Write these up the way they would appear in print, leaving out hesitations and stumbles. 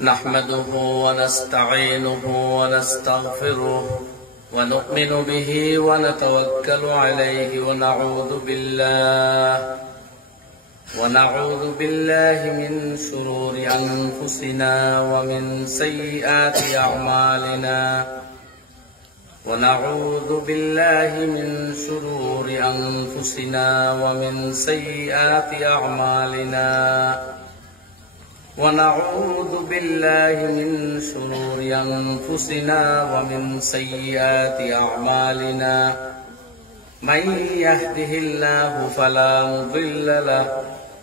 نحمده ونستعينه ونستغفره ونؤمن به ونتوكل عليه ونعوذ بالله من شرور أنفسنا ومن سيئات أعمالنا ونعوذ بالله من شرور أنفسنا ومن سيئات أعمالنا ونعوذ بالله من شرور أنفسنا ومن سيئات أعمالنا من يهده الله فلا مضل له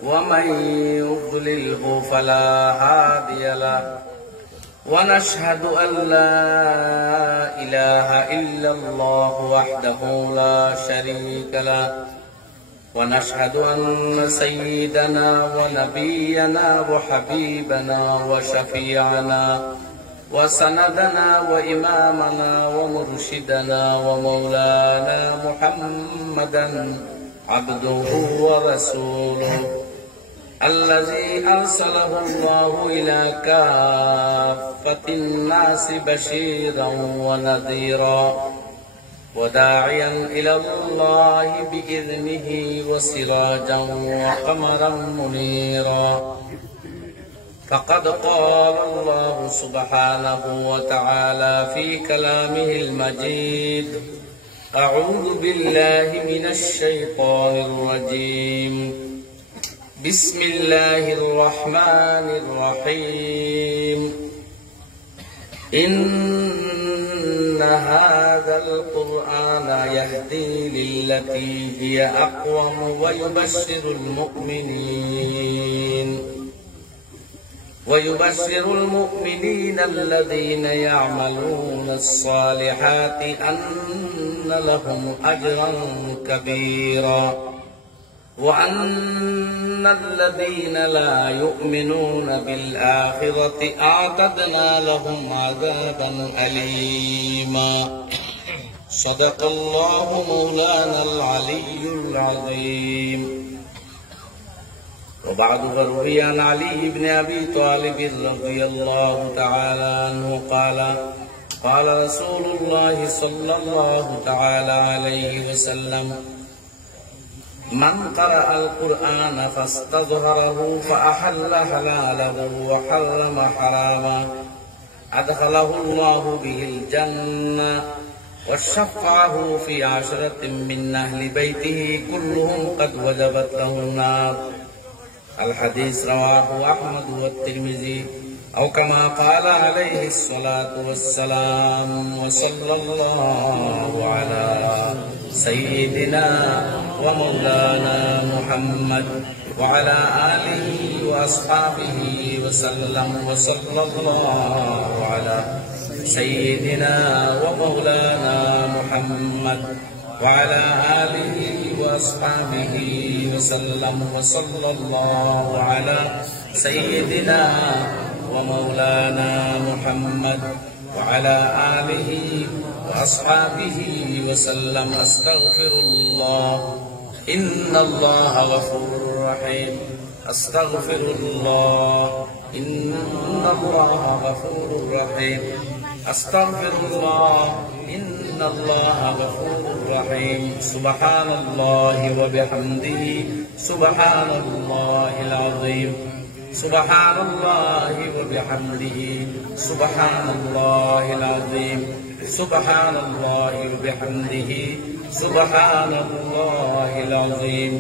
ومن يضلله فلا هادي له ونشهد أن لا إله إلا الله وحده لا شريك له ونشهد أن سيدنا ونبينا وحبيبنا وشفيعنا وسندنا وإمامنا ومرشدنا ومولانا محمدا عبده ورسوله الذي أرسله الله إلى كافة الناس بشيرا ونذيرا وداعيا إلى الله بإذنه وسراجا وقمرا منيرا فقد قال الله سبحانه وتعالى في كلامه المجيد أعوذ بالله من الشيطان الرجيم بسم الله الرحمن الرحيم إن هذا القرآن يهدي للتي هي أقوم ويبشر المؤمنين الذين يعملون الصالحات أن لهم أجرا كبيرا وأن الذين لا يؤمنون بالآخرة أعتدنا لهم عذابا أليما صدق الله مولانا العلي العظيم. وبعد فروي عن علي بن أبي طالب رضي الله تعالى عنه قال رسول الله صلى الله تعالى عليه وسلم من قرأ القرآن فاستظهره فأحل حلاله وحرم حراما أدخله الله به الجنة وشفعه في 10 من أهل بيته كلهم قد وجبت له النار. الحديث رواه أحمد والترمذي أو كما قال عليه الصلاة والسلام. وصلى الله على سيدنا ومولانا محمد وعلى آله وأصحابه وسلم. وصلى الله على سيدنا ومولانا محمد وعلى آله وأصحابه وسلم. وصلى الله على سيدنا ومولانا محمد وعلى آله وأصحابه وسلم. أستغفر الله إن الله غفور رحيم. أستغفر الله إن الله غفور رحيم. أستغفر الله إن الله غفور رحيم. سبحان الله وبحمده سبحان الله العظيم. سبحان الله وبحمده سبحان الله العظيم. سبحان الله وبحمده سبحان الله العظيم.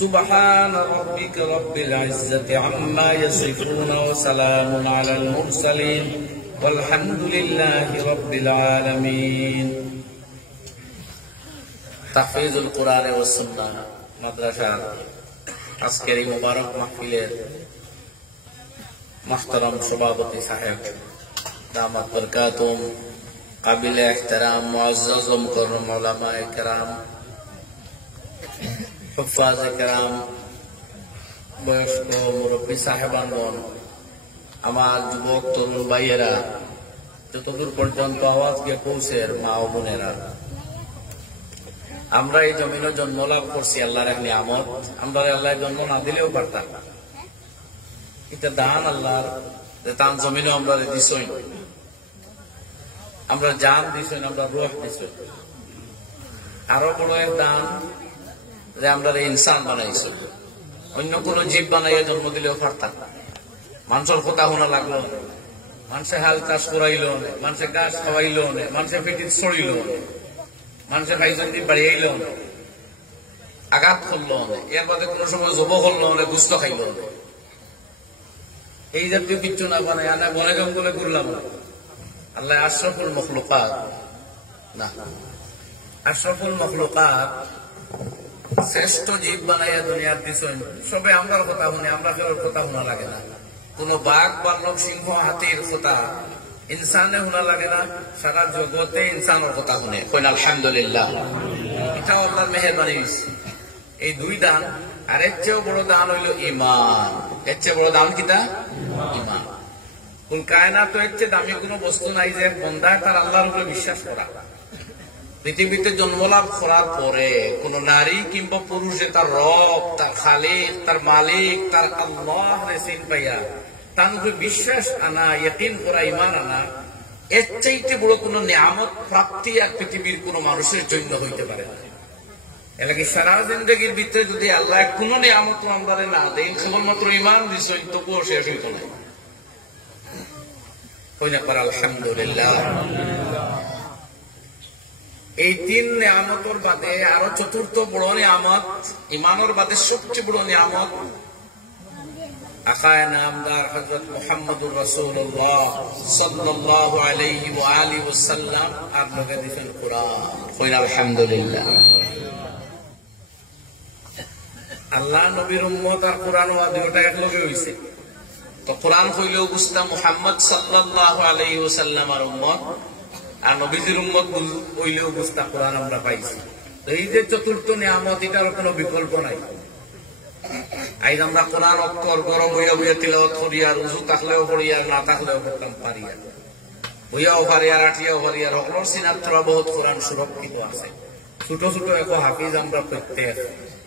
سبحان ربك رب العزة عما يصفون وسلام على المرسلين والحمد لله رب العالمين. তাহফিজুল কুরআন ওয়াস সুন্নাহ মাদ্রাসার আজকের এই মুবারক মাহফিলের মুহতারাম সভাপতি সাহেব দামাত বরকাতুম কাবিলে ইহতিরাম মুআজ্জাজ ও মুকররম উলামায়ে কেরাম হুফাজে কেরাম বয়স্ক মুরব্বী সাহেবানগণ আমার যুবক তরুণ ভাইয়েরা যতদূর পর্যন্ত আওয়াজ গিয়ে পৌঁছের মা ও বোনেরা আমরা এই জমিনে জন্ম লাভ করছি আল্লাহর এক নিয়ামত। আমরা আল্লাহর জন্ম না দিলেও পারতাম, এটা দান আল্লাহর যে তার জমিনে আমরা দিছই, আমরা জান দিছই, আমরা রূহ দিছই। আরো বড় এক দান যে আমরা ইনসান বানাইছি। অন্য কোন জীব বানাইয়া জন্ম দিলেও পারতাম। মানুষের কথা শোনা লাগলো, মানুষে হাল চাষ করাইল, মানুষে গাছ খাওয়াইল, মানুষে পেটিত ছড়িল, মানুষের খাইজন বাড়িয়াইল, আঘাত করলো, এর বাদে কোন সময় জব করলো, গুস্ত খাইল, এই জাতীয় কিচ্ছু না বানাই আনা বনে জঙ্গলে ঘুরলাম। আল্লাহ আশরাফুল মখলুকাত না, আশরাফুল মখলুকাত শ্রেষ্ঠ জীব বানাইয়া দুনিয়ার দিছেন। সবে আমরার কথা শুনি, আমরা কেউ কথা শোনা লাগে না। কোন বাঘ বাল্লক সিংহ হাতির কথা ইনসানে শোনা লাগে না, সারা জগতে ইনসানের কথা শুনে। কইন আলহামদুলিল্লাহ। এটাও আল্লাহর মেহেরবানি। এই দুই দান, আর এর চেয়েও বড় দান হইল ঈমান। এর চেয়ে বড় দান কিটা? ঈমান। কোন কায়নাত এর চেয়ে দামি কোন বস্তু নাই যে বন্দায় তার আল্লাহর উপরে বিশ্বাস করা। পৃথিবীতে জন্মলাভ করার পরে কোন নারী কিংবা পুরুষে তার রব, তার খালিক, তার মালিক, তার আল্লাহ চিন পাইয়া তার উপরে বিশ্বাস আনা, ইয়াকিন করা, ঈমান আনা, এর চাইতে বড় কোন নিয়ামত প্রাপ্তি আর পৃথিবীর কোন মানুষের জন্য হইতে পারে না। এলাকি সারা জিন্দগির ভিতরে যদি আল্লাহ কোন নিয়ামত আমরা না দেন, কেবলমাত্র ঈমান দিছেন, তবুও শেষ হইত না। কইনা কর আলহামদুলিল্লাহ। এই তিন নিয়ামতের বাদে আরো চতুর্থ বড় নিয়ামত, ঈমানের বাদে সবচেয়ে বড় নিয়ামত আকায়ে নামদার হযরত মুহাম্মদুর রাসূলুল্লাহ সাল্লাল্লাহু আলাইহি ওয়া আলিহি ওয়াসাল্লাম আর লগে দিছেন কোরআন। কইনা আলহামদুলিল্লাহ। আল্লাহ নবীর উম্মত আর কোরআন দুইটা একলগে হইছে। তো কোরআন কইলেও বুঝতাম মুহাম্মদ সাল্লাল্লাহু আলাইহি ওয়াসাল্লামের উম্মত, আর নবীজির উম্মত হইলেও বুঝতাম কোরআন আমরা পাইছি। তো এই যে চতুর্থ নিয়ামত, এটার কোনো বিকল্প নাই। আজ আমরা কোরআন অক্ষর গরম হইয়া বইয়া তিলাওয়াত করি, আর উজু থাকলেও পড়ি, আর না থাকলেও পড়তাম পারি, আর বইয়াও পারি, আর আঠিয়াও পারি, আর সকলের সিনার তোরা বহুত কোরআন সুরক্ষিত আছে। ছোট ছোট এক হাফিজ আমরা প্রত্যেক,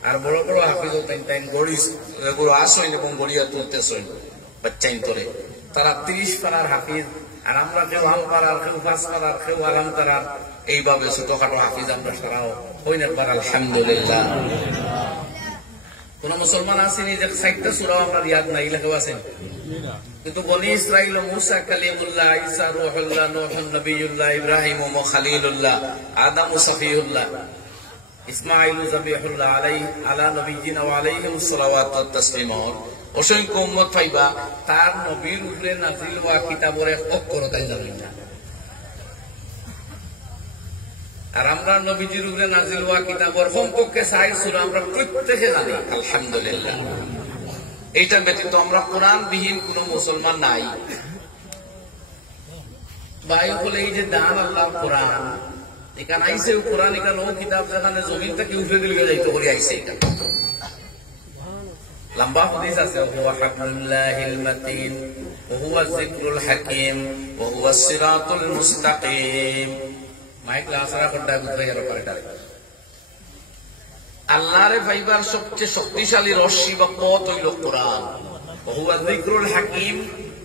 আর বড় বড় হাফিজও তাইন গড়ি আসইন এবং গড়িয়া তুলতেছেন বাচ্চাইন তোরে। তারা 30 পারার হাফিজ, আর আমরা কেউ আম পারার, কেউ 5 পারার, কেউ আরাম তারার, এইভাবে ছোটখাটো হাফিজ আমরা সারাও হইন একবার আলহামদুলিল্লাহ। কোন মুসলমান আসেনি যে 60টা সূরা আমরা ইয়াদ নাই, লেখা আছেন। কিন্তু বনি ইসরাইল, মুসা কালিমুল্লাহ, ঈসা রূহুল্লাহ, নূহ নবিয়ুল্লাহ, ইব্রাহিম খলিলুল্লাহ, আদম সফিউল্লাহ, ইসমাঈল যাবিহুল্লাহ আলা নবিয়িনা ওয়া আলাইহিস সালাওয়াতু ওয়াত তাসলিমাত, অসংখ্য উম্মত পাইবা তার নবীর উপরে নাযিল হওয়া কিতাবের এক অক্ষর তাই জানেন না। আর আমরা নবীজির উপরে নাযিল হওয়া কিতাবের কমপক্ষে 6 সূরা আমরা প্রত্যেকে জানি আলহামদুলিল্লাহ। এইটা ব্যতীত আমরা কোরআন বিহীন কোন মুসলমান নাই। ভাই বলে এই যে দান আল্লাহ কোরআন, এখানে আইসে কোরআন, এখানে ও কিতাব যেখানে জমিন থেকে উঠে দিলে যাইতে করে আইসে। এটা লম্বা হাদিস আছে, হুয়া হাবলুল্লাহিল মাতিন ওয়া হুয়া যিকরুল হাকীম ওয়া হুয়া সিরাতুল মুস্তাকিম। মাইক লাসারা করতে গুতরে গেল পারেটারে। আল্লাহরে পাইবার সবচেয়ে শক্তিশালী রশ্মি বা পথ হইল কোরআন। ওয়া হুয়া যিকরুল হাকীম,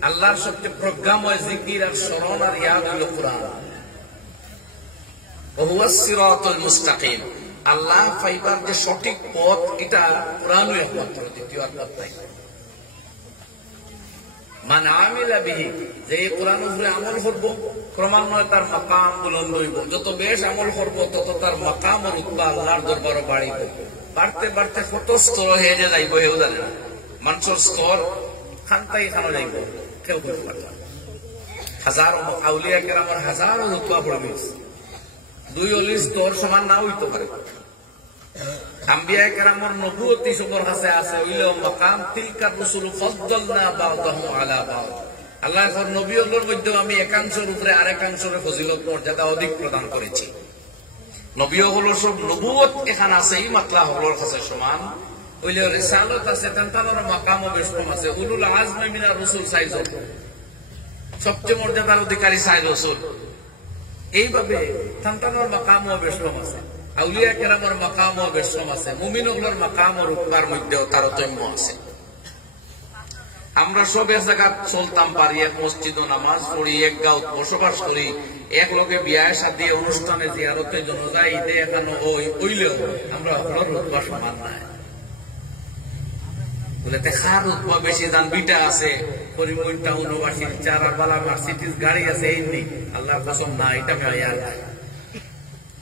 আল্লাহর সবচেয়ে প্রজ্ঞাময় জিকির আর স্মরণ আর ইয়াদ হইল কোরআন। ওয়া হুয়া সিরাতুল মুস্তাকিম, আল্লাহ পাইবার যে সঠিক পথ, এটা কোরআনই একমাত্র, দ্বিতীয় আর পথ নাই। মান আমিলা বিহি, যে কোরআন উপরে আমল করব, ক্রমান্বয়ে তার মাকাম বুলন্দ হইব। যত বেশ আমল করব তত তার মাকাম ও রুতবা আল্লাহর দরবারে বাড়িব। বাড়তে বাড়তে কত স্তর হয়ে যে যাইব হেও জানে না। মানুষের স্তর খানতাই খানো যাইব, কেউ করতে পারবে না। হাজারো আউলিয়া কেরামের হাজারো রুতবা পড়ে গেছে। 2 অলির স্তর সমান না হইতে পারে। আম্বিয়া কেরামের নবুয়তি সবার কাছে আছে, হইলেও মাকাম তিলকা রাসূল ফাদ্দালনা বা'দাহু আলা বা'দ। আল্লাহর নবীদের মধ্যে আমি একাংশের উপরে আরেকাংশের ফজিলত মর্যাদা অধিক প্রদান করেছি। নবী হলো সব নবুয়ত এখানে আছে, এই মাতলা হলোর কাছে সমান। হইলেও রিসালত আছে, তার মাকাম ও বেশম আছে। উলুল আজম মিনার রাসূল 6 জন, সবচেয়ে মর্যাদার অধিকারী 6 রাসূল। এইভাবে সন্তানের মাকাম ও বেশম আছে, আউলিয়া কেরামের মাকাম ও বেশম আছে, মুমিনগুলোর মাকাম ও রুতবার মধ্যেও তারতম্য আছে। আমরা সব এক জায়গা চলতাম পারি, এক মসজিদে নামাজ পড়ি, এক গাঁও বসবাস করি, এক লগে বিয়ায় শাদী অনুষ্ঠানে জিয়ারতে জন যাই, ঈদে এখানে ওইলেও আমরা রুতবা সমান নাই বলে দেখার রুতবা বেশি। দান বিটা আছে করিমগঞ্জ টাউনবাসীর, চারা বালা মার্সিডিজ গাড়ি আছে, এই নেই আল্লাহর কসম না, এটা মেয়ার নাই।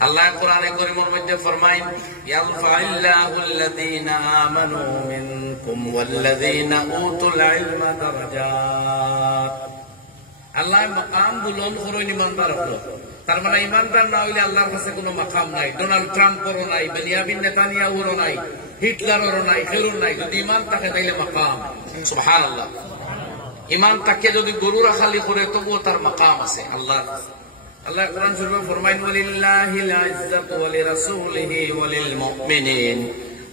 আল্লাহ কোরআনে কারীমের মধ্যে ফরমায় ইয়ারফাইল্লাহুল্লাযীনা আমানু মিনকুম ওয়াল্লাযীনা উতুল ইলমা দারাজাত। আল্লাহ মাকাম বুলন্দ করেন ইমানদারদের। তার মানে ইমানদার না হইলে আল্লাহর কাছে কোনো মাকাম নাই। ডোনাল্ড ট্রাম্পেরও নাই, বেনিয়ামিন নেতানিয়াহুরও নাই, হিটলারেরও নাই, কেউর নাই। যদি ইমান থাকে তাইলে মাকাম। সুবহানাল্লাহ। ইমান তাকে যদি গরু রাখালি করে তবুও তার মাকাম আছে আল্লাহ। আল্লাহ কোরআন শরীফে ফরমায় ওয়ালিল্লাহিল ইজ্জাতু ওয়া লিরাসূলিহি ওয়া লিল মুমিনিন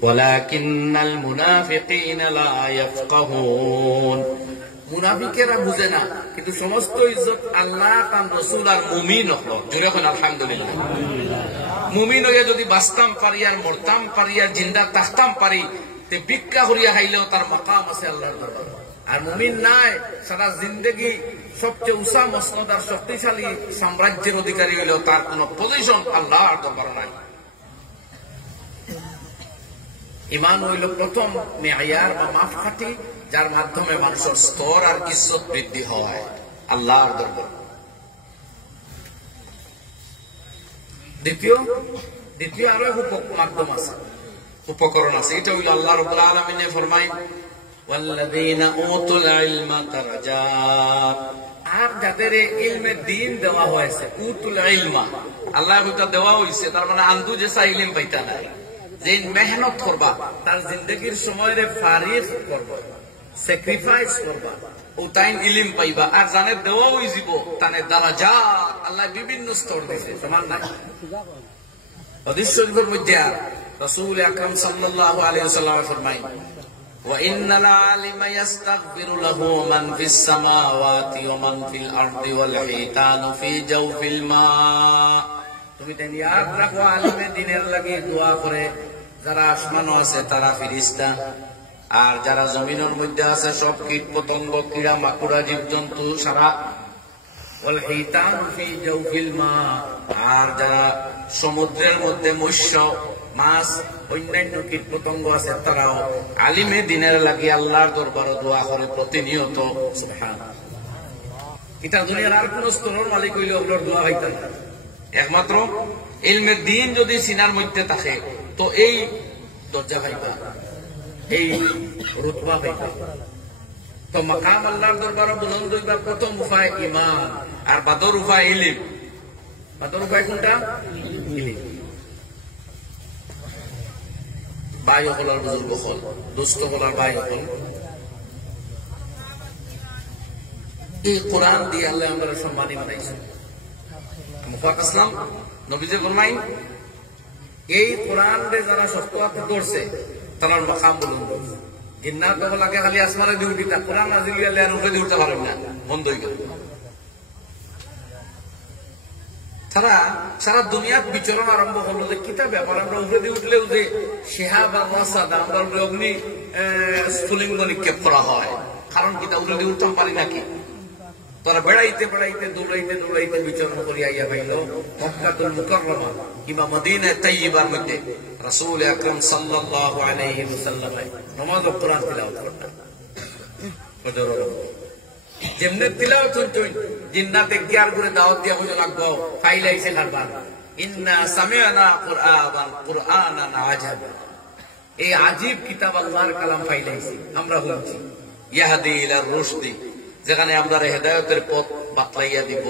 ওয়ালাকিন্নাল মুনাফিকিনা লা ইয়াফকাহুন। মুনাফিকেরা বুঝে না, কিন্তু সমস্ত ইজ্জত আল্লাহ তার রাসূল আর মুমিন হলো। জোরে বলেন আলহামদুলিল্লাহ। মুমিন হয়ে যদি বাঁচতাম পারি আর মরতাম পারি আর জিন্দা থাকতাম পারি, তে ভিক্ষা করিয়া খাইলেও তার মাকাম আছে আল্লাহর দরবারে। আর মুমিন নাই, সারা জিন্দগি সবচেয়ে উঁচা মসনদ আর শক্তিশালী সাম্রাজ্যের অধিকারী হলেও তার কোন পজিশন আল্লাহর দরবারে নাই। ইমান হইল প্রথম মেয়ার বা মাপকাঠি, যার মাধ্যমে মানুষের স্তর আর ইজ্জত বৃদ্ধি হয় আল্লাহর দরবারে। দ্বিতীয় আরো মাধ্যম আছে, উপকরণ আছে। এটা হইল আল্লাহ রাব্বুল আলামিন ফরমায় ওয়াল্লাযীনা উতুল ইলমা দারাজাত। আর যাদের ইলমে দ্বীন দেওয়া হয়েছে, উতুল ইলমা আল্লাহ ওটা দেওয়া হয়েছে, তার মানে আন্দু যে ইলম পাইতা নাই, যে মেহনত করবা, তার জিন্দগির সময়ের ফারিক করবা, স্যাক্রিফাইস করবা, ও তাই ইলম পাইবা। আর জানে দেওয়া হয়ে যাব তানে দারাজাত, আল্লাহ বিভিন্ন স্তর দিয়েছে, সমান নাই। হাদিস শরীফের মধ্যে রাসূল আকরাম সাল্লাল্লাহু আলাইহি ওয়াসাল্লাম ফরমায় وَإِنَّ الْعَالِمَ يَسْتَغْفِرُ لَهُ مَنْ فِي السَّمَاوَاتِ وَمَنْ فِي الْأَرْضِ وَالْحِيتَانُ فِي جَوْفِ الْمَاءِ। তুমি তেন ইয়াদ রাখো, আলিমে দ্বীনের লাগি দোয়া করে যারা আসমানও আছে তারা ফেরেশতা, আর যারা জমিনের মধ্যে আছে সব কীট পতঙ্গ, কীড়া মাকুড়া, জীবজন্তু সারা। ওয়াল-হিতান ফি জাওফিল মা, আর যারা সমুদ্রের মধ্যে মৎস্য, মাছ, অন্যান্য কীট পতঙ্গ আছে তারাও আলিমে দ্বীনের লাগি আল্লাহর দরবারে দোয়া করে প্রতিনিয়ত। সুবহানাল্লাহ। এটা দুনিয়ার আর কোন স্তরের মালিক হইলে ওগুলোর দোয়া হইতে না, একমাত্র ইলমে দ্বীন যদি সিনার মধ্যে থাকে তো এই দরজা পাইবা, এই রুতবা পাইবা। তো মাকাম আল্লাহর দরবারে বুলন্দ হইবার প্রথম উপায় ঈমান, আর বাদর উপায় ইলম। বাদর উপায় কোনটা? ইলম। ভাই হলার বুজুর্গ হল, দুস্থ হলার ভাই হল, এই কোরআন দিয়ে আল্লাহ আমরা সম্মানী বানাইছে। মুফাক আসলাম নবীজি ফরমাইন এই কোরআন রে যারা শক্ত করছে তার মাকাম বুলন্দ। জিন্নাত লাগে খালি আসমানে দিয়ে উঠিতা, কোরআন নাজিল হইলে আর উপরে দিয়ে উঠতে পারেন না, বন্ধ হয়ে গেল। তারা সারা দুনিয়ার বিচরণ আরম্ভ করলো যে কিতা ব্যাপার, আমরা উপরে দিয়ে উঠলেও যে শিহাব আর রাসাদ আমরা অগ্নি স্ফুলিঙ্গ নিক্ষেপ করা হয়, কারণ কিতা উপরে দিয়ে উঠতে পারি নাকি। তারা বেড়াইতে বেড়াইতে দৌড়াইতে দৌড়াইতে বিচরণ করিয়া ইয়া পাইল মক্কাতুল মুকাররমা কিংবা মদিনায়ে তাইয়্যিবার মধ্যে রাসূল আকরাম সাল্লাল্লাহু আলাইহি ওয়াসাল্লাম নামাজ ও কোরআন তিলাওয়াত করতেন। যেমনি তিলাওয়াত হইতেন জিন্নাতে গিয়ার করে দাওয়াত দিয়া হইল লাগবো ফাইলাইছে লারবার ইন্না সামি'না কুরআনান আজাবা। এই আজীব কিতাব আল্লাহর কালাম ফাইলাইছি আমরা বলছি, ইয়াহদি ইলার রুশদি, যেখানে আমরা হেদায়েতের পথ বাতলাইয়া দিব।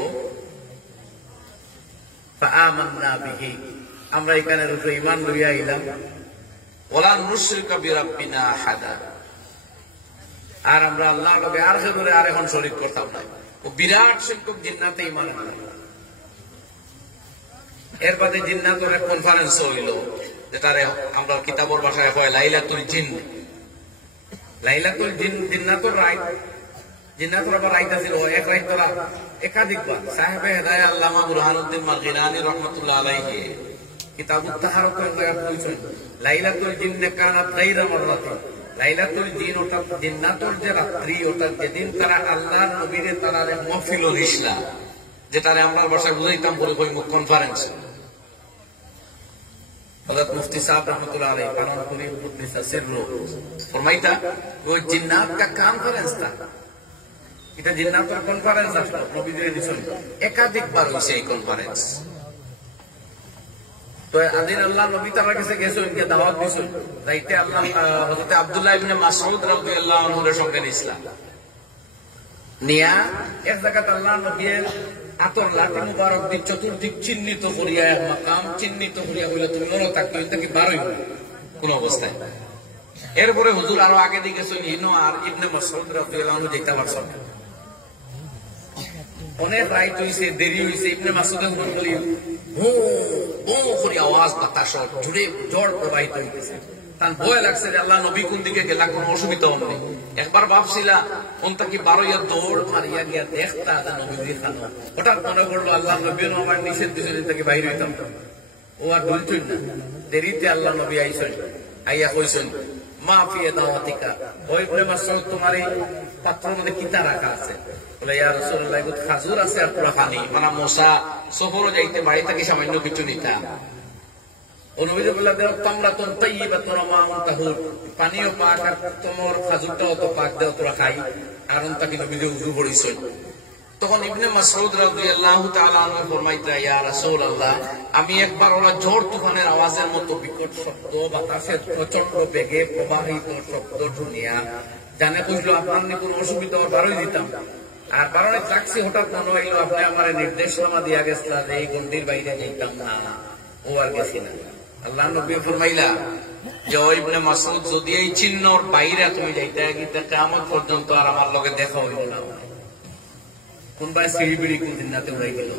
ফাআমান্না বিহি, আমরা এখানে রূপে ঈমান লইয়া আইলাম। ওয়ালা নুশরিকা বিরাব্বিনা আহাদা, আর আমরা আল্লাহর লগে আর করে আর এখন শরীক করতাম না। ও বিরাট সংখ্যক জিন্নাতে ঈমান আনলো। এর বাদে জিন্নাতের এক কনফারেন্স হইল, যেটারে আমরা কিতাবের ভাষায় হয় লাইলাতুল জিন। লাইলাতুল জিন জিন্নাতুর রাত, জিন্নাতুর আবার রাত আছিল এক রাত তোরা একাধিকবার। সাহেবে হেদায়েত আল্লামা বুরহানুদ্দিন মাগরিনানী রাহমাতুল্লাহ আলাইহি কিতাবুত তাহারুক কইছেন লাইলাতুল জিন কানাত গায়রা মাররাতিন লাইলাতুল জিন অর্থাৎ জিন্নাতুল যে রাত্রি, অর্থাৎ যেদিন তারা আল্লাহর নবীরে তারা মাহফিলুল ইসলাম, যেটারে আমরা ভাষায় বুঝাইতাম বলে কনফারেন্স, হযরত মুফতি সাহেব रहमतुल्लाह अलैह कानपुरी मुफ्ती सिर्रो फरमाइता वो जिन्नात का कॉन्फ्रेंस था। এটা জিন্নাতের কনফারেন্স আসলো নবীদের দিছেন, একাধিকবার হইছে এই কনফারেন্স। তো আদিন আল্লাহ নবী তার কাছে গেছেন, কে দাওয়াত দিছেন, যাইতে আল্লাহ হযরত আব্দুল্লাহ ইবনে মাসউদ রাদিয়াল্লাহু আনহু এর সঙ্গে ইসলাম নিয়া এক জায়গাতে আল্লাহ নবীর আতর লাঠি মুবারক দিয়ে চতুর্দিক চিহ্নিত করিয়া, মাকাম চিহ্নিত করিয়া বলে তুমি মনে থাকতো এটা কি বারোই কোন অবস্থায়। এরপরে হুজুর আরো আগে দিকে গেছেন, ইনো আর ইবনে মাসউদ রাদিয়াল্লাহু আনহু যেতে পারছেন। অনেক রাইত হইছে, দেরি হইছে, ইবনে মাসউদ বলি হু ও করে আওয়াজ বাতাস জুড়ে ঝড় প্রবাহিত হইতেছে। তার ভয় লাগছে যে আল্লাহ নবী কোন দিকে গেলা কোন অসুবিধা হবে। একবার ভাবছিলা কোনটা কি বারোইয়া দৌড় মারিয়া গিয়া দেখতা নবী খানো, হঠাৎ মনে করলো আল্লাহ নবী আমার নিষেধ দিয়েছে থেকে বাইরে হইতাম, ও আর বলতই না। দেরিতে আল্লাহ নবী আইসেন, আইয়া কইছেন মা ফিয়ে দাওয়াতিকা, ওই ইবনে মাসউদ তোমার এই পাত্রের মধ্যে কিতা রাখা আছে? বলে ইয়া রাসূলুল্লাহ এগুলো খাজুর আছে আর পুরা পানি, মানে মশা সফরও যাইতে বাড়ি থেকে সামান্য কিছু নিতা। ও নবী বললা দেও তামরাতুন তাইয়্যিবাতুন ওয়া মাউন তাহুর, পানিও পাক আর তোমার খাজুরটাও তো পাক, দেও তোরা খাই। আর তাকে নবী উযু করিছেন। তখন ইবনে মাসউদ রাদিয়াল্লাহু তাআলা আনহু ফরমাইতা ইয়া রাসূলুল্লাহ আমি একবার ওরা ঝড় তুফানের আওয়াজের মতো বিকট শব্দ, বাতাসের প্রচন্ড বেগে প্রবাহিত শব্দ শুনিয়া জানে বুঝলো আপনার কোনো অসুবিধা বারোই দিতাম। আর বারণে চাকসি হঠাৎ মনে হইল আপনি আমার নির্দেশনামা দিয়া গেছিলেন যে এই গন্ডির বাইরে যাইতাম না, ও আর গেছি না। আল্লাহ নবী ফরমাইলা যে ও ইবনে মাসউদ যদি এই চিহ্নর বাইরে তুমি যাইতে গিয়ে কিয়ামত পর্যন্ত আর আমার লগে দেখা হইল না। কোনবাই সিঁড়ি বিড়ি কোন জিন্নাতে উড়াই গেল।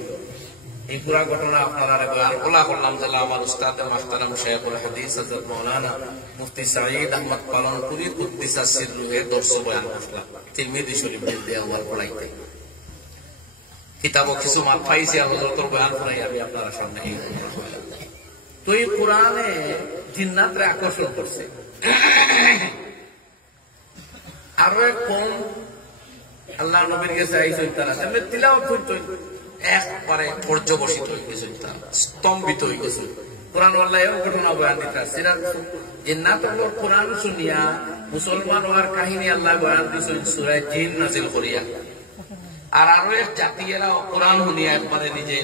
এই পুরা ঘটনা আপনারা বলা করলাম যে আমার উস্তাদ মুহতারাম শাইখুল হাদিস হযরত মাওলানা মুফতি সাঈদ আহমদ পালনপুরি কুদ্দিসা সিররুহে দর্শ বয়ান করলাম তিরমিজি শরীফের দিয়ে আমার পড়াইতে। কিতাবও কিছু মাপ পাইছে হযরতের বয়ান পড়াই আমি আপনারা সামনে। তো এই কোরআনে জিন্নাতরে আকর্ষণ করছে। আরো কোন আল্লাহ নবীর কাছে আইসেন, তারা সামনে তিলাওয়াত করতেন, একবারে পর্যবসিত হয়ে গেছেন, তারা স্তম্ভিত হয়ে গেছেন। কোরআন আল্লাহ এর ঘটনা বয়ান দিতে জিন্নাতগুলো কোরআন শুনিয়া মুসলমান হওয়ার কাহিনী আল্লাহ বয়ান দিয়েছেন সূরা জিন নাযিল করিয়া। আর আরো এক জাতি এরা কোরআন শুনিয়া একবারে নিজে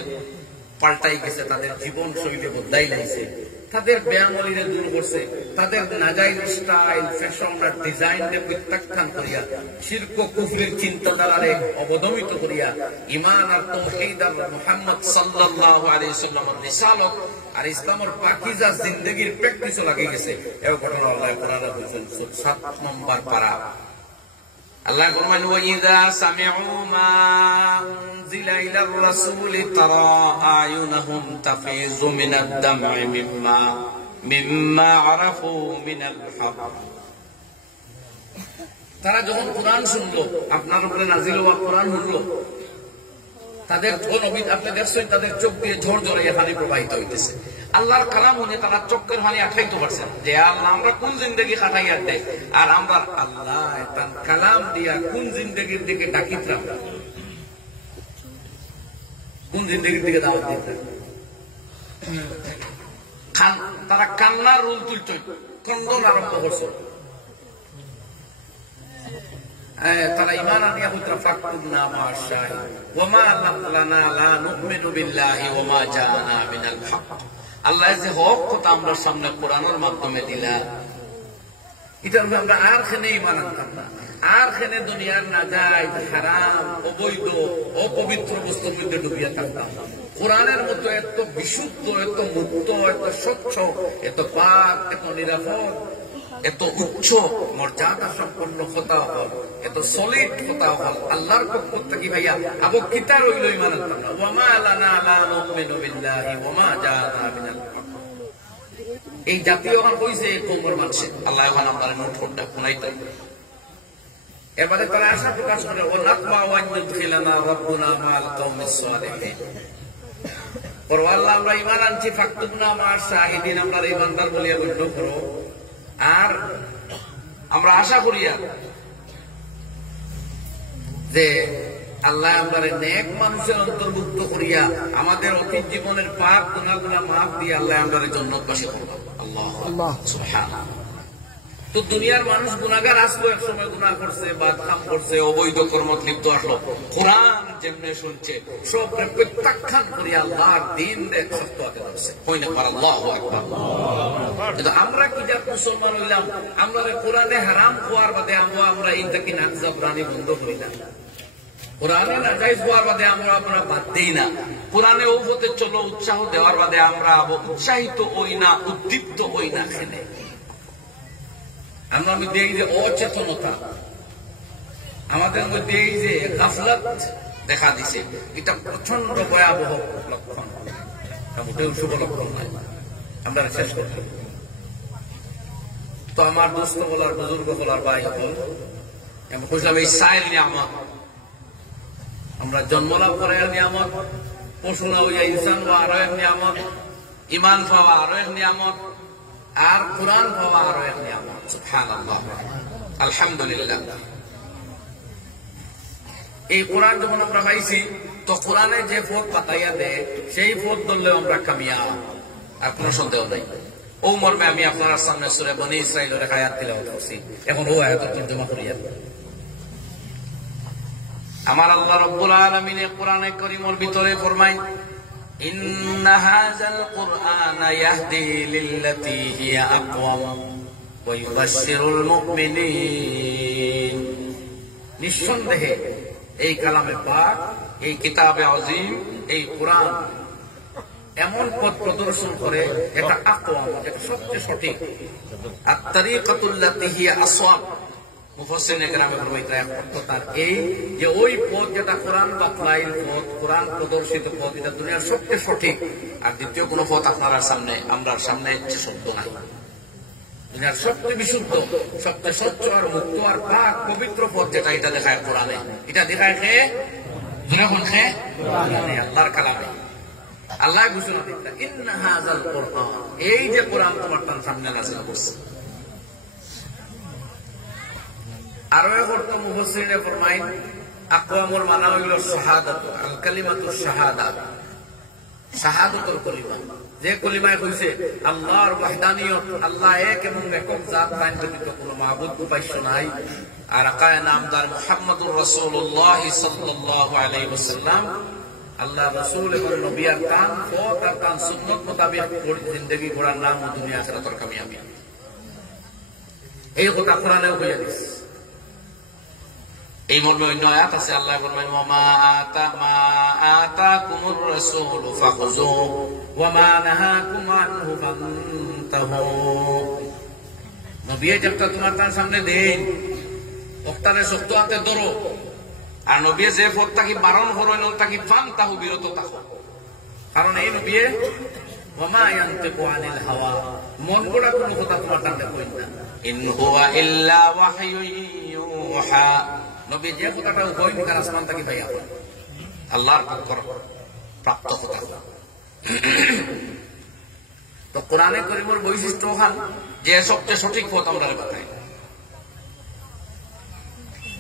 পাল্টাই গেছে, তাদের জীবন শৈলী বদলাই লাইছে, তাদের ব্যায়ামলিরে দূর করছে, তাদের নাজাইজ স্টাইল ফ্যাশন আর ডিজাইন প্রত্যাখ্যান করিয়া শিরক ও কুফরের চিন্তাধারারে অবদমিত করিয়া ঈমান আর তাওহীদ আর মুহাম্মদ সাল্লাল্লাহু আলাইহি ওয়াসাল্লামের রিসালত আর ইসলামের পাকিজা জিন্দেগীর প্র্যাকটিস লাগি গেছে। এই ঘটনা আল্লাহ কোরআনে বলেছেন 7 নম্বর পারা। আল্লাহ ফরমান ওয়া ইযা সামি'ু মা উনজিলা ইলার রাসূলি তারা আয়ুনাহুম তাফিযু মিনাদ দাম'i মিম্মা আরাফু মিনাল হক। তারা যখন কোরআন শুনলো, আপনার উপরে নাযিল হওয়া কোরআন শুনলো, তাদের নবী আপনি দেখছেন তাদের চোখ দিয়ে ঝড় ঝড়ে পানি প্রবাহিত হইতেছে। আল্লাহর কালাম শুনে তারা চোখের পানি আটকাইতে পারছেন যে আল্লাহ আমরা কোন জিন্দেগি খাটাইয়া দেয়, আর আমরা আল্লাহ তার কালাম দিয়া কোন জিন্দেগির দিকে ডাকিতাম, কোন জিন্দেগির দিকে দাওয়াত দিতাম। তারা কান্নার রোল তুলছে, ক্রন্দন আরম্ভ করছে। তারা ঈমান আনিয়া বলতে ফাকতুবনা মা'আশ শাহিদ ওয়া মা লানা লা নু'মিনু বিল্লাহি ওয়া মা জাআনা মিনাল হক। আল্লাহ যে হক কথা আমরা সামনে কোরআনের মাধ্যমে দিলা, এটার আমরা আর খেনে ঈমান আনতাম না, আর খেনে দুনিয়ার নাজায়েজ হারাম অবৈধ অপবিত্র বস্তুর মধ্যে ডুবিয়া থাকতাম। কোরআনের মতো এত বিশুদ্ধ, এত মুক্ত, এত স্বচ্ছ, এত পাক, এত নিরাপদ, এত উচ্চ মর্যাদা সম্পন্ন কথা হল, এত সলিড কথা হল আল্লাহর পক্ষ থেকে ভাইয়া আবু কিতা রইল ঈমান আনতাম না। ওয়া মা লানা লা নু'মিনু বিল্লাহি ওয়া মা জাআনা মিনাল হক। এই জাতীয় গান কইছে কওমের মানুষে আল্লাহ এখন আমাদের নোট করতে শুনাইতে। এবারে তারা আশা প্রকাশ করে ও নাতমা ওয়া ইউদখিলানা রাব্বুনা মা'আল কওমিস সালিহিন। পরওয়াল্লাহ আমরা ঈমান আনছি, ফাকতুবনা মা'আশ শাহিদিন, আমরা ঈমানদার বলিয়া গণ্য করো। আর আমরা আশা করিয়া যে আল্লাহ আমাদের নেক মানুষের অন্তর্ভুক্ত করিয়া আমাদের অতীত জীবনের পাপ গুনাহগুলো মাফ দিয়ে আল্লাহ আমাদের জান্নাতবাসী করবে। আল্লাহ সুবহানাল্লাহ। তো দুনিয়ার মানুষ গুনাহগার আসলো, এক সময় গুনাহ করছে, বাদকাম করছে, অবৈধ কর্মত লিপ্ত আসলো, কোরআন যেমনে শুনছে সব প্রত্যাখ্যান করিয়া আল্লাহর দিন শক্ত হাতে ধরছে। কইনা পার আল্লাহু আকবার। কিন্তু আমরা কি যা মুসলমান হইলাম, আমরা কোরআনে হারাম খোয়ার বাদে আমরা ইনটাকে নাচা প্রাণী বন্ধ করি না, কোরআনে নাজাইজ হওয়ার বাদে আমরা বাদ দিই না, কোরআনে ও হতে চলো উৎসাহ দেওয়ার বাদে আমরা উৎসাহিত হই না, উদ্দীপ্ত হই না। খেলে আমরা মধ্যে এই যে অচেতনতা, আমাদের মধ্যে এই যে গাফলাত দেখা দিছে, এটা প্রচন্ড ভয়াবহ লক্ষণ, মোটেও শুভ লক্ষণ নয়। আমরা শেষ করতে তো আমার দোস্ত বলার, বুজুর্গ বলার ভাই হল আমি বুঝলাম এই সাইল নিয়ামত, আমরা জন্মলাভ করে নিয়ামত, পশু না হইয়া ইনসান হওয়া আরো এক নিয়ামত, ইমান পাওয়া আরো এক নিয়ামত, আর কোরআন পাওয়া আরো এক নিয়ামত। সুবহানাল্লাহ, আলহামদুলিল্লাহ। এই কোরআন যখন আমরা পাইছি তো কোরআনে যে পথ বাতাইয়া দেয় সেই পথ ধরলেও আমরা কামিয়াব, আর কোন সন্দেহ নাই। ও মর্মে আমি আপনার সামনে সূরা বনী ইসরাঈলের এক আয়াত তিলাওয়াত করছি, এখন ও আয়াত তর্জমা করিয়া। আমার আল্লাহ রাব্বুল আলামিন কোরআনে কারীমের ভিতরে ফরমায়, ইন্না হাযাল কুরআনা ইয়াহদি লিল্লাতী হিয়া আকওয়াম ওয়া ইউবাশশিরুল মুমিনিন। নিঃসন্দেহে এই কালামে পাক, এই কিতাবে আযীম, এই কোরআন এমন পথ প্রদর্শন করে, এটা আকওয়াম, এটা সবচেয়ে সঠিক। আত-তারিকাতুল্লাতী হিয়া আসওয়াব, মুফাসসিরিনে কেরামে ফরমাইতেন তার এই যে ওই পথ যেটা কোরআন বাতলাইল পথ, কোরআন প্রদর্শিত পথ, এটা দুনিয়ার সবচেয়ে সঠিক। আর দ্বিতীয় কোন পথ আপনার সামনে, আমরা সামনে সত্য নাই। দুনিয়ার সবচেয়ে বিশুদ্ধ, সবচেয়ে স্বচ্ছ আর মুক্ত আর পাক পবিত্র পথ যেটা, এটা দেখায় কোরআনে। এটা দেখায় কে? যখন কে আল্লাহর কালামে আল্লাহ ঘোষণা দিচ্ছেন, ইন্না হাযাল কুরআন, এই যে কোরআন তোমার তার সামনে নাযিল করছে। আরো এক অর্থ মুফাসসিরিনে ফরমাইন, আকওয়ামুল মানা হইল শাহাদাত, আল কালিমাতুশ শাহাদাত, শাহাদাতুল কলিমা, যে কলিমায় কইছে আল্লাহর ওয়াহদানিয়ত, আল্লাহ এক এবং একক জাত, তাই ব্যতীত কোনো মাবুদ উপাস্য নাই, আর আকায়ে নামদার মুহাম্মদুর রাসূলুল্লাহ সাল্লাল্লাহু আলাইহি ওয়াসাল্লাম আল্লাহ রাসূল এবং নবীর কান পথ আর কান সুন্নাত মোতাবেক জিন্দেগি গড়ার নাম দুনিয়া আখিরাতের কামিয়াবি। এই কথা কোরআনেও বলে দিয়েছে। এই মর্মে অন্য আয়াত আছে, আল্লাহ বলেন, মা আতাকুমুর রাসূলু ফাখুযুহু ওয়া মা নাহাকুম আনহু ফান্তাহু। নবী যেটা তোমার তার সামনে দেন, ওটারে শক্ত হাতে ধরো, আর নবী যে পথ থাকি বারণ করইল তাকি ফান্তাহু, বিরত থাকো। কারণ এই নবী ওয়া মা ইয়ানতিকু আনিল হাওয়া, মন গড়া কোনো কথা তোমার সামনে কইন না। ইন হুয়া ইল্লা ওয়াহয়ুন ইউহা, নবী যে কথাটা কইন কার আসমান থেকে পাইয়া আল্লাহর প্রাপ্ত কথা। তো কোরআনে কারীমের বৈশিষ্ট্য হল যে সবচেয়ে সঠিক পথ আমরা বাতাই।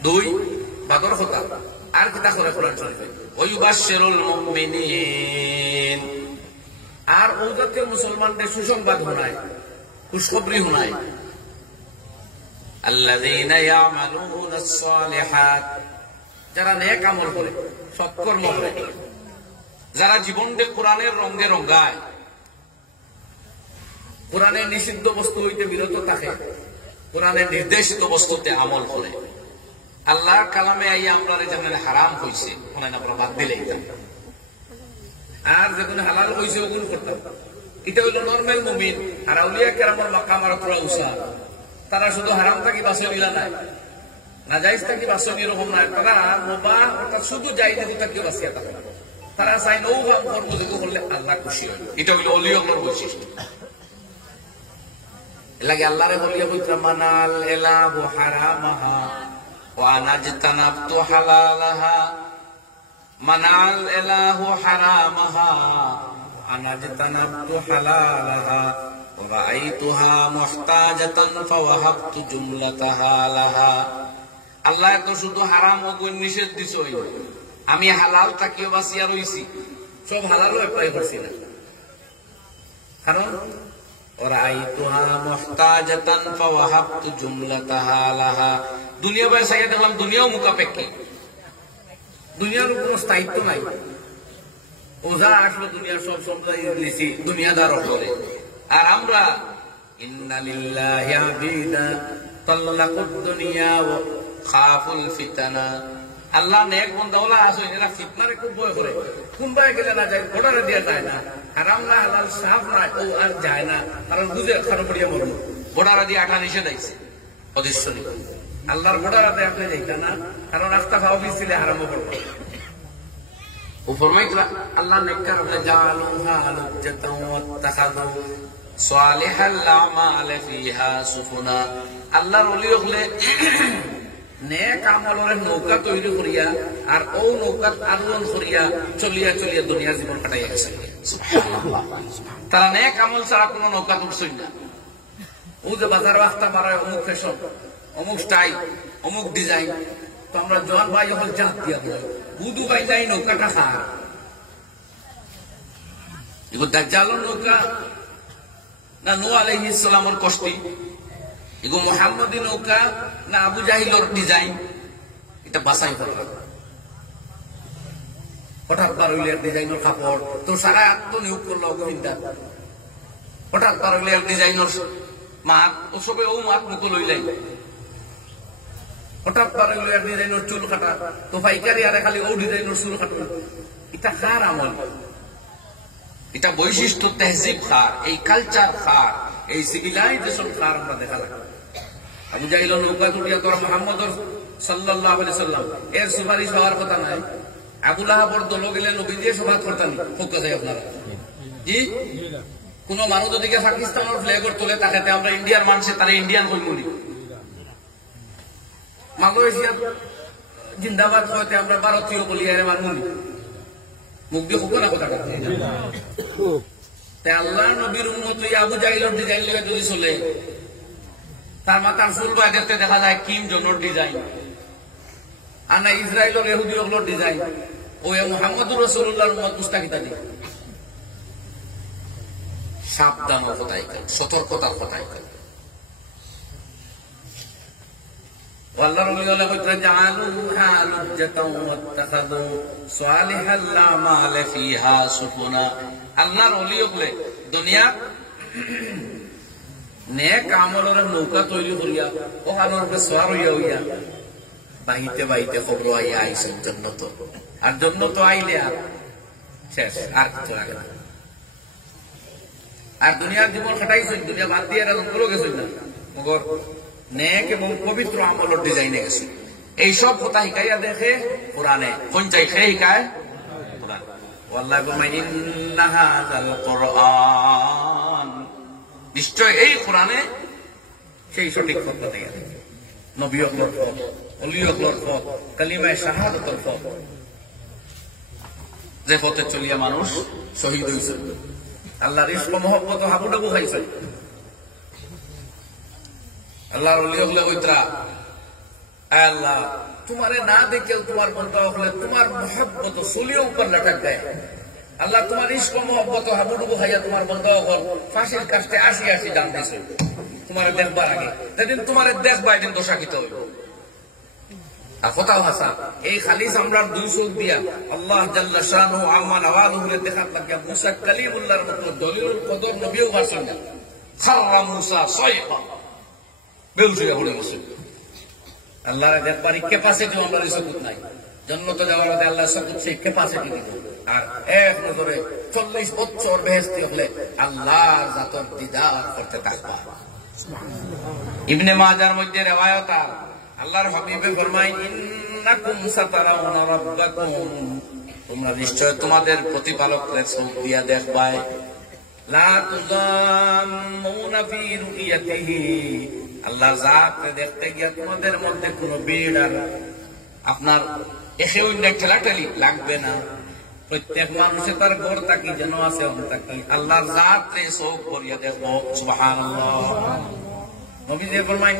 দুই, বাদর কথা আর কিতা করে কোরআন শরীফে, ওয়া ইউবাশশিরুল মুমিনিন, আর ও জাতীয় মুসলমানদের সুসংবাদ শোনায়, খুশখবরি শোনায়, আল্লাযীনা ইয়ামালুনাস সালিহাত, যারা নেক আমল করে, সৎকর্ম করে, যারা জীবনকে কোরআনের রঙে রঙায়, কোরআনের নিষিদ্ধ বস্তু হইতে বিরত থাকে, কোরআনের নির্দেশিত বস্তুতে আমল করে। আল্লাহর কালামে আই আমরা যেখানে হারাম হয়েছে ওখানে আমরা বাদ দিলেই, আর যেখানে হালাল হয়েছে ওগুলো করতাম। এটা হইল নর্মাল মুমিন। আর আউলিয়া কেরামের মাকাম আর পুরা উসা, তারা শুধু হারাম থাকি বাসনীলা নাই, না জায়েজ থাকি বাসনী এরকম নাই, তারা মুবাহ অর্থাৎ শুধু জায়েজ থাকি বাসিয়া থাকে। তারা চাই নৌ কাম কর্ম যেগুলো করলে আল্লাহ খুশি হয়। এটা হইল অলিয়র বৈশিষ্ট্য। লাগে আল্লাহরে বলিয়া বলতে, মানাল এলাহু হারামাহা ওয়া নাজতানাবতু হালালাহা, মানাল এলাহু হারামাহা ওয়া নাজতানাবতু হালালাহা ওয়া রাআইতুহা মুহতাজাতান ফাওয়াহাবতু জুমলাতাহা লাহা। আল্লাহ তো শুধু হারাম ও নিষেধ দিছই, আমি হালাল তাকিয়ে বাঁচিয়া রইছি, সব হালালও অ্যাপ্লাই করছি না। কারণ রাআইতুহা মুহতাজাতান ফাওয়াহাবতু জুমলাতাহা লাহা, দুনিয়া ব্যবসায়ী দেখলাম দুনিয়াও মুখাপেক্ষী, দুনিয়ার কোনো স্থায়িত্ব নাই। ওজা আসলো দুনিয়ার সব সম্পদ দিয়েছি দুনিয়াদার করে। আর আমরা ইন্না লিল্লাহি আবিদা তাল্লাকুদ দুনিয়া ওয়া খাফুল ফিতনা। আল্লাহ নেক বান্দাওয়ালা আছে, এরা ফিতনারে খুব ভয় করে। কোনবাই গেলে না যায়, বর্ডারে দিয়ে যায় না, হারাম না হালাল সাফ না ও আর যায় না, কারণ বুঝে খারাপ পড়িয়া মরল। বর্ডারে দিয়ে আঠা নিষেধ আইছে অদৃশ্যনি। আল্লাহর বর্ডারে আপনি যাইতা না, কারণ রাস্তা খাওয়া দিচ্ছিলে হারামও পড়বো। ও ফরমাইতরা আল্লাহ নেককার হলে জাআলুহা লুজ্জাতাও ওয়াত্তাখাযু সালিহাল আমাল ফিহা সুফুনা। আল্লাহর ওলি হলে নেক আমলের নৌকা তৈরি করিয়া আর ও নৌকাত আরোহণ করিয়া চলিয়া চলিয়া দুনিয়ার জীবন কাটাইয়া গেছে। সুবহানাল্লাহ। তারা নেক আমল ছাড়া কোন নৌকা উঠছই না। ও যে বাজার রাস্তা বাড়ায় অমুক ফ্যাশন, অমুক স্টাইল, অমুক ডিজাইন, তো আমরা জোয়ান ভাই যখন জাত দিয়া দিই বুধু ভাই যাই নৌকাটা খার এগুলো দাজ্জালের নৌকা না নূহ আলাইহিস সালামের কষ্টি, এগুলো মুহাম্মদী নৌকা না আবু জাহিলের ডিজাইন, এটা বাছাই করবে। হঠাৎ বার হইলে ডিজাইনের কাপড় তো সারা আত্মনিয়োগ করলো গোবিন্দা, হঠাৎ বার হইলে ডিজাইনের মাত ও সবে ও মাত মুখ লইলাই, হঠাৎ বার হইলে ডিজাইনের চুল কাটা তো পাইকারি আরে খালি ও ডিজাইনের চুল কাটবে। এটা কার আমল? এটা বৈশিষ্ট্য তেহজিব খার, এই কালচার খার, এই সিভিলাইজেশন খার আমরা দেখা লাগে। আবু জাহিল নৌকা তুলিয়া তোরা মুহাম্মদ সাল্লাল্লাহু আলাইহি সাল্লাম এর সুপারিশ হওয়ার কথা নাই। আবু লাহাবর দল গেলে নবী দিয়ে সভাত করতেন হোক যায় আপনারা জি। কোন মানুষ যদি পাকিস্তানের ফ্ল্যাগর তোলে তাকে আমরা ইন্ডিয়ার মানুষে তারা ইন্ডিয়ান বলি, মালয়েশিয়া জিন্দাবাদ হইতে আমরা ভারতীয় বলি আরে মানুষ মুখ দিয়ে হোক না কথাটা। তাই আল্লাহ নবীর উম্মত আবু জাহিলের ডিজাইন লগে যদি চলে, তার মাথার ফুল বাই দেখতে দেখা যায় কিম জনের ডিজাইন, আর না ইসরায়েলের ইহুদি হকলের ডিজাইন, ও মুহাম্মদুর রাসূলুল্লাহর উম্মত মুস্তাকিতা দি। সাবধান কথাই কাল, সতর্কতার কথাই কাল। আল্লাহর ওলি হলে কইতে জাআলুহা লুজ্জাতাও ওয়াত্তাখাযু সালিহাল আমাল ফিহা সুফুনা। আল্লাহর ওলি হলে দুনিয়া নেক আমলের নৌকা তৈরি করিয়া ওখানোর উপরে সওয়ার হইয়া হইয়া বাহিতে বাহিতে খবর আইয়া আইসেন জান্নাত। আর জান্নাত আইলে আর শেষ, আর কিছু লাগে না। আর দুনিয়ার জীবন কাটাইছেন, দুনিয়া বাদ দিয়ে করে গেছেন না, মগর নেক এবং পবিত্র আমলের ডিজাইনে গেছে। এইসব কথা শিকাইয়া দেখে কোরআনে পঞ্চাই খেয়ে শিকায় কোরআন। ওয়াল্লাহি বলে ইন্না হাযাল কুরআন, নিশ্চয় এই কোরআনে সেই সঠিক পথ দেয়া থাকে। নবী হকলর পথ, ওলি হকলর পথ, কালিমায়ে শাহাদাতের পথ, যে পথে চলিয়া মানুষ শহীদ হইছে, আল্লাহর ইশক মহব্বত হাবুডাবু খাইছে। আল্লাহর ওলি হকলে কইতরা আল্লাহ তোমারে না দেখেও তোমার বন্ধা হলে তোমার মহব্বত চলিও উপর লেখা দেয়। আল্লাহ তোমার ইশক মহব্বত হাবুডুবু খাইয়া তোমার বন্ধা হল ফাঁসির কাছে আসি আসি দান দিছে তোমারে দেখবার আগে, সেদিন তোমারে দেখবা একদিন দোষাকিত হইব। আর কথাও হাসা এই খালি চামড়ার দুই চোখ দিয়া আল্লাহ জাল্লা শানুহু আম্মা নওয়াজুহুরে দেখার লাগিয়া মুসা কালিমুল্লাহর মতো দলিলুল কদর নবীও ভাষণ না খাররা মুসা সাইহা বেউসিয়া হয়ে গেছে। আল্লাহর দেখবার ক্যাপাসিটি আমাদের সবুত নাই। জান্নাতে যাওয়ার আগে আল্লাহ সবুত সেই ক্যাপাসিটি দিব। আর এক নজরে 40 বছর বেহেশতি হলে আল্লাহর জাতের দিদার করতে থাকবা। ইবনে মাজার মধ্যে রিওয়ায়াত আল্লাহর হাবিবে ফরমায় ইন্নাকুম সাতারাউনা রাব্বাকুম, তোমরা নিশ্চয় তোমাদের প্রতিপালকের চোখ দিয়া দেখবাই। লা তুযাম্মুনা ফি রুইয়াতিহি, আল্লাহর জাতকে দেখতে গিয়া তোমাদের মধ্যে কোনো ভিড় আর আপনার এসে ঠেলাঠেলি লাগবে না। প্রত্যেক মানুষে তার ঘর তাকি যেন আছে তাকি আল্লাহর জাত চোখ করিয়া দেখবো সুবহানাল্লাহ। নবী যে ফরমায়